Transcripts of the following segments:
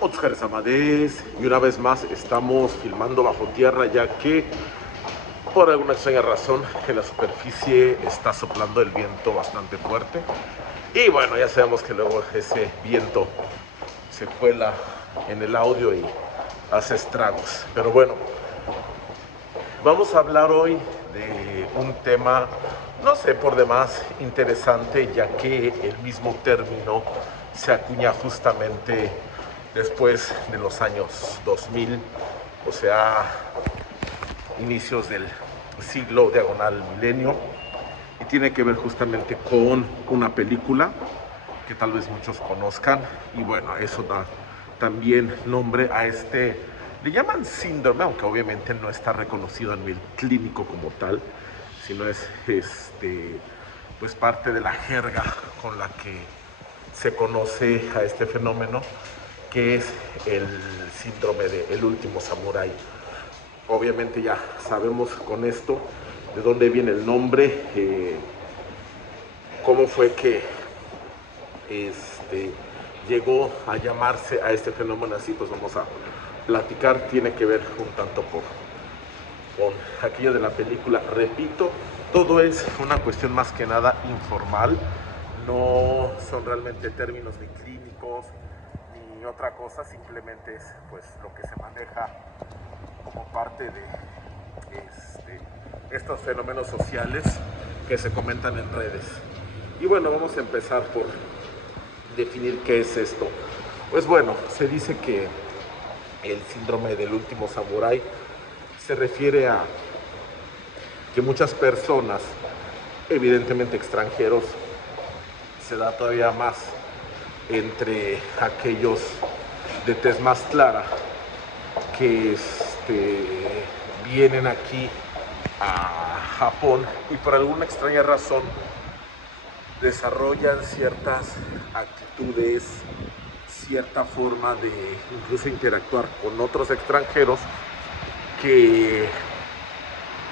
Oscar Amadez, y una vez más estamos filmando bajo tierra, ya que por alguna extraña razón en la superficie está soplando el viento bastante fuerte, y bueno, ya sabemos que luego ese viento se cuela en el audio y hace estragos. Pero bueno, vamos a hablar hoy de un tema, no sé, por demás interesante, ya que el mismo término se acuña justamente después de los años 2000, o sea, inicios del siglo diagonal milenio, y tiene que ver justamente con una película que tal vez muchos conozcan, y bueno, eso da también nombre a este, le llaman síndrome, aunque obviamente no está reconocido a nivel clínico como tal, sino es pues parte de la jerga con la que se conoce a este fenómeno, que es el síndrome del último samurái. Obviamente ya sabemos con esto de dónde viene el nombre, cómo fue que llegó a llamarse a este fenómeno así. Pues vamos a platicar. Tiene que ver un tanto con aquello de la película. Repito, todo es una cuestión más que nada informal, no son realmente términos ni clínicos ni otra cosa, simplemente es pues lo que se maneja como parte de estos fenómenos sociales que se comentan en redes. Y bueno, vamos a empezar por definir qué es esto. Pues bueno, se dice que el síndrome del último samurái se refiere a que muchas personas, evidentemente extranjeros, se da todavía más entre aquellos de tez más clara, que vienen aquí a Japón y por alguna extraña razón desarrollan ciertas actitudes, cierta forma de incluso interactuar con otros extranjeros que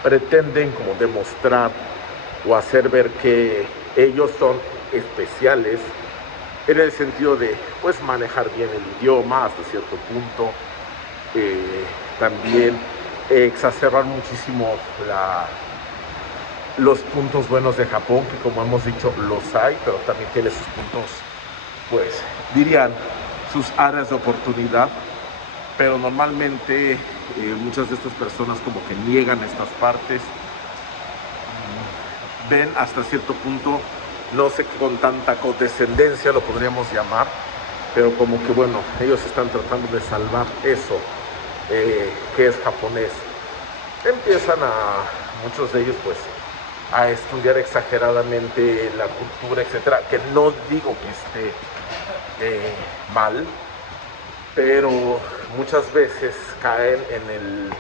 pretenden como demostrar o hacer ver que ellos son especiales, en el sentido de pues manejar bien el idioma hasta cierto punto, también exacerbar muchísimo los puntos buenos de Japón, que como hemos dicho los hay, pero también tiene sus puntos, pues dirían, sus áreas de oportunidad, pero normalmente muchas de estas personas como que niegan estas partes, ven hasta cierto punto, no sé, con tanta condescendencia lo podríamos llamar, pero como que bueno, ellos están tratando de salvar eso que es japonés. Empiezan muchos de ellos pues a estudiar exageradamente la cultura, etcétera, que no digo que esté mal, pero muchas veces caen en el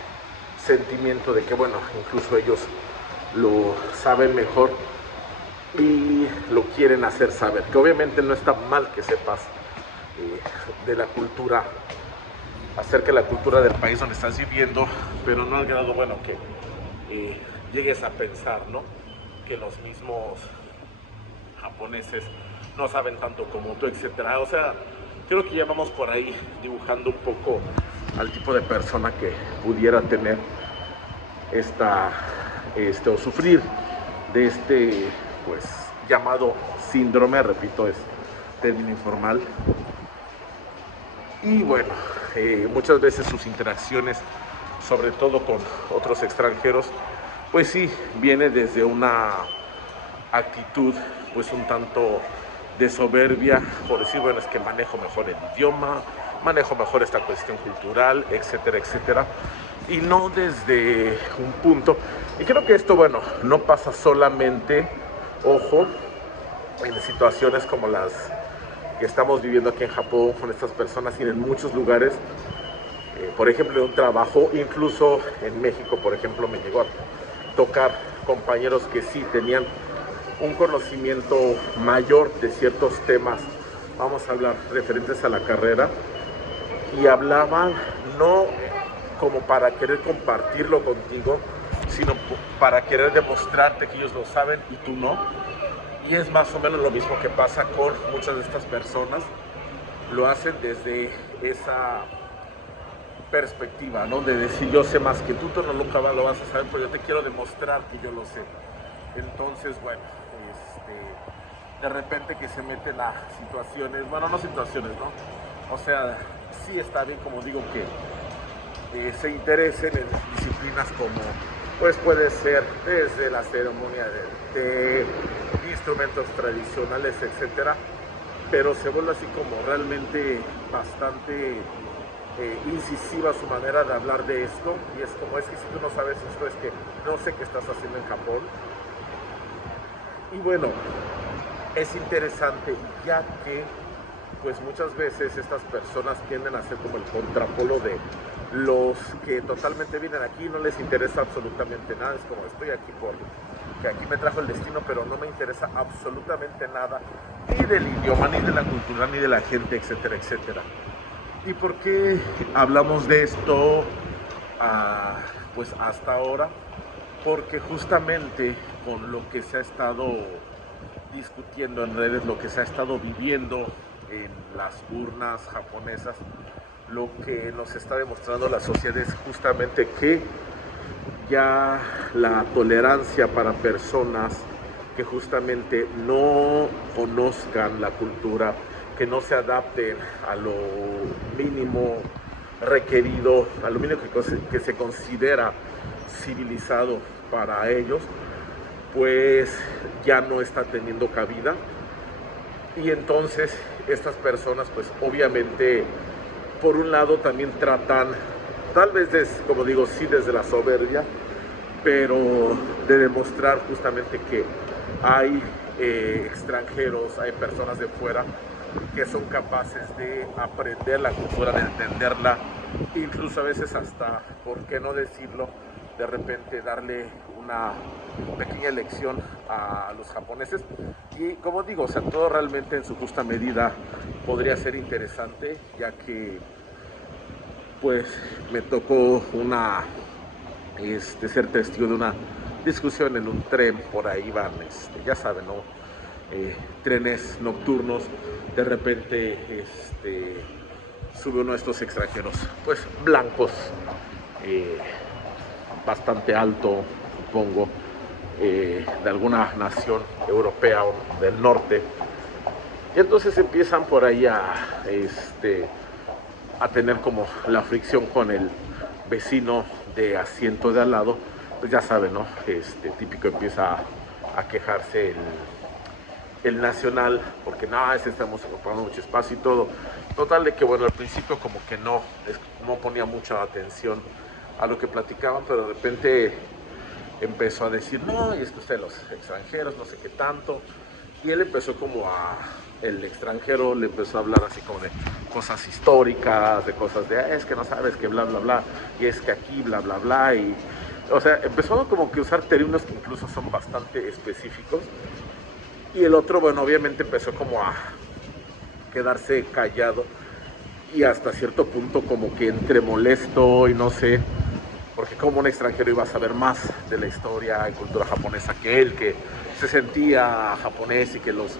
sentimiento de que bueno, incluso ellos lo saben mejor y lo quieren hacer saber, que obviamente no está mal que sepas de la cultura, acerca de la cultura del país donde estás viviendo, pero no al grado, bueno, que llegues a pensar, ¿no? Que los mismos japoneses no saben tanto como tú, etcétera. O sea, creo que ya vamos por ahí dibujando un poco al tipo de persona que pudiera tener o sufrir de pues, llamado síndrome, repito, es término informal. Y bueno, muchas veces sus interacciones, sobre todo con otros extranjeros, pues sí, viene desde una actitud pues un tanto de soberbia, por decir, bueno, es que manejo mejor el idioma, manejo mejor esta cuestión cultural, etcétera, etcétera, y no desde un punto. Y creo que esto, bueno, no pasa solamente, ojo, en situaciones como las que estamos viviendo aquí en Japón con estas personas, y en muchos lugares, por ejemplo, en un trabajo, incluso en México, por ejemplo, me llegó a tocar compañeros que sí tenían un conocimiento mayor de ciertos temas, vamos a hablar referentes a la carrera, y hablaban no como para querer compartirlo contigo, sino para querer demostrarte que ellos lo saben y tú no. Y es más o menos lo mismo que pasa con muchas de estas personas lo hacen desde esa perspectiva, ¿no? De decir, yo sé más que tú nunca lo vas a saber, pero yo te quiero demostrar que yo lo sé. Entonces, bueno, de repente que se meten a situaciones, bueno, no situaciones, ¿no? O sea, sí está bien, como digo, que se interesen en disciplinas como, pues puede ser desde la ceremonia de instrumentos tradicionales, etcétera, pero se vuelve así como realmente bastante incisiva su manera de hablar de esto, y es como, es que si tú no sabes esto, es que no sé qué estás haciendo en Japón. Y bueno, es interesante ya que pues muchas veces estas personas tienden a ser como el contrapolo de los que totalmente vienen aquí y no les interesa absolutamente nada. Es como, estoy aquí porque aquí me trajo el destino, pero no me interesa absolutamente nada, ni del idioma, ni de la cultura, ni de la gente, etcétera, etcétera. ¿Y por qué hablamos de esto pues hasta ahora? Porque justamente con lo que se ha estado discutiendo en redes, lo que se ha estado viviendo en las urnas japonesas, lo que nos está demostrando la sociedad es justamente que ya la tolerancia para personas que justamente no conozcan la cultura, que no se adapten a lo mínimo requerido, a lo mínimo que se considera civilizado para ellos, pues ya no está teniendo cabida. Y entonces estas personas pues obviamente por un lado también tratan, tal vez como digo, sí desde la soberbia, pero de demostrar justamente que hay extranjeros, hay personas de fuera que son capaces de aprender la cultura, de entenderla, incluso a veces hasta, ¿por qué no decirlo?, de repente darle una pequeña lección a los japoneses. Y como digo, o sea, todo realmente en su justa medida podría ser interesante, ya que pues me tocó ser testigo de una discusión en un tren. Por ahí van, ya saben, ¿no? Trenes nocturnos, de repente sube uno de estos extranjeros, pues blancos, eh, bastante alto, supongo, de alguna nación europea o del norte. Y entonces empiezan por ahí a tener como la fricción con el vecino de asiento de al lado. Pues ya saben, ¿no? Típico empieza a quejarse el nacional, porque no, estamos ocupando mucho espacio y todo. Total de que bueno, al principio como que no ponía mucha atención a lo que platicaban, pero de repente empezó a decir, no, y es que ustedes los extranjeros, no sé qué tanto. Y él empezó el extranjero le empezó a hablar así como de cosas históricas, de cosas de, es que no sabes que bla, bla, bla, y es que aquí bla, bla, bla, y o sea, empezó como que a usar términos que incluso son bastante específicos. Y el otro, bueno, obviamente empezó como a quedarse callado y hasta cierto punto como que entre molesto y no sé, porque como un extranjero iba a saber más de la historia y cultura japonesa que él, que se sentía japonés y que los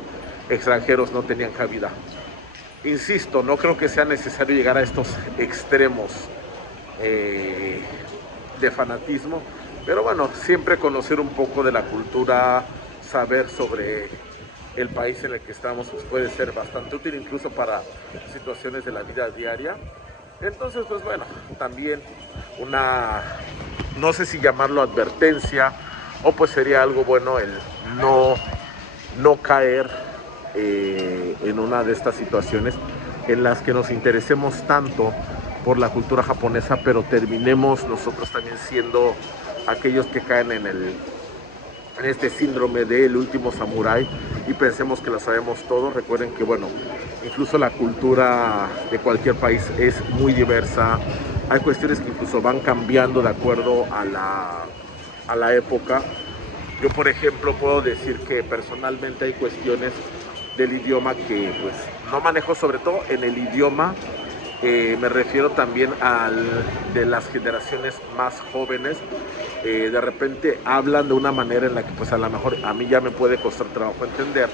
extranjeros no tenían cabida. Insisto, no creo que sea necesario llegar a estos extremos de fanatismo, pero bueno, siempre conocer un poco de la cultura, saber sobre el país en el que estamos, pues puede ser bastante útil incluso para situaciones de la vida diaria. Entonces, pues bueno, también no sé si llamarlo advertencia, o pues sería algo bueno el no caer en una de estas situaciones en las que nos interesemos tanto por la cultura japonesa, pero terminemos nosotros también siendo aquellos que caen en este síndrome del último samurái y pensemos que lo sabemos todo. Recuerden que bueno, incluso la cultura de cualquier país es muy diversa, hay cuestiones que incluso van cambiando de acuerdo a la época. Yo por ejemplo puedo decir que personalmente hay cuestiones del idioma que pues no manejo, sobre todo en el idioma. Me refiero también de las generaciones más jóvenes. De repente hablan de una manera en la que pues a lo mejor a mí ya me puede costar trabajo entender.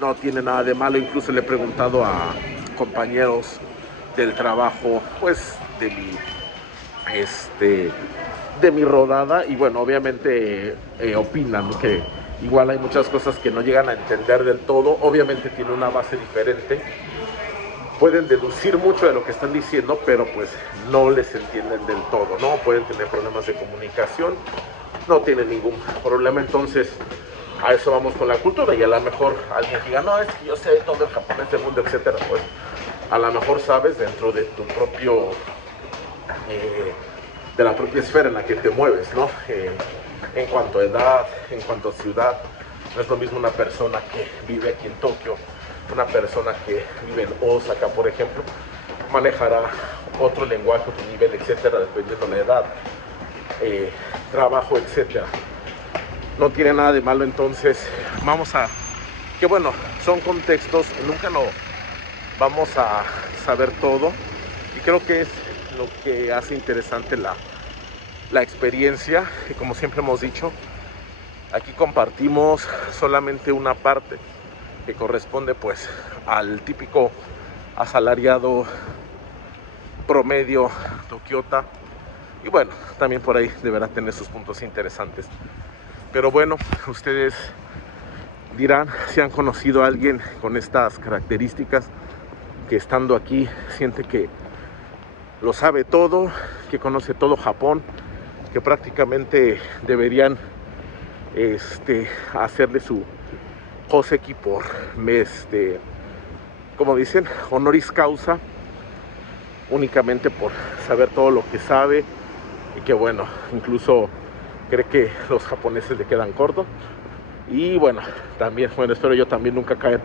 No tiene nada de malo, incluso le he preguntado compañeros del trabajo, pues de mi rodada, y bueno, obviamente opinan que igual hay muchas cosas que no llegan a entender del todo. Obviamente tiene una base diferente, pueden deducir mucho de lo que están diciendo, pero pues no les entienden del todo, ¿no? Pueden tener problemas de comunicación, no tienen ningún problema. Entonces a eso vamos con la cultura, y a lo mejor alguien diga, no, es que yo sé todo el japonés del mundo, etcétera. Pues a lo mejor sabes dentro de tu propio de la propia esfera en la que te mueves, ¿no? En cuanto a edad, en cuanto a ciudad, no es lo mismo una persona que vive aquí en Tokio, una persona que vive en Osaka, por ejemplo, manejará otro lenguaje, otro nivel, etcétera, dependiendo de la edad, trabajo, etcétera. No tiene nada de malo. Entonces vamos a, que bueno, son contextos, nunca lo vamos a saber todo, y creo que es lo que hace interesante la experiencia. Y como siempre hemos dicho, aquí compartimos solamente una parte que corresponde pues al típico asalariado promedio tokiota, y bueno, también por ahí deberá tener sus puntos interesantes. Pero bueno, ustedes dirán si han conocido a alguien con estas características, que estando aquí siente que lo sabe todo, que conoce todo Japón, que prácticamente deberían hacerle su Joseki por como dicen, honoris causa, únicamente por saber todo lo que sabe, y que bueno, incluso cree que los japoneses le quedan cortos. Y bueno, también, bueno, espero yo también nunca caer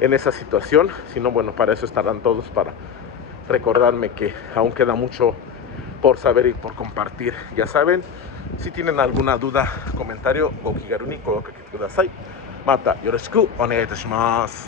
en esa situación, sino bueno, para eso estarán todos, para recordarme que aún queda mucho por saber y por compartir. Ya saben, si tienen alguna duda, comentario, gokigaruni, kudasai. Mata yoroshiku onegai itashimasu.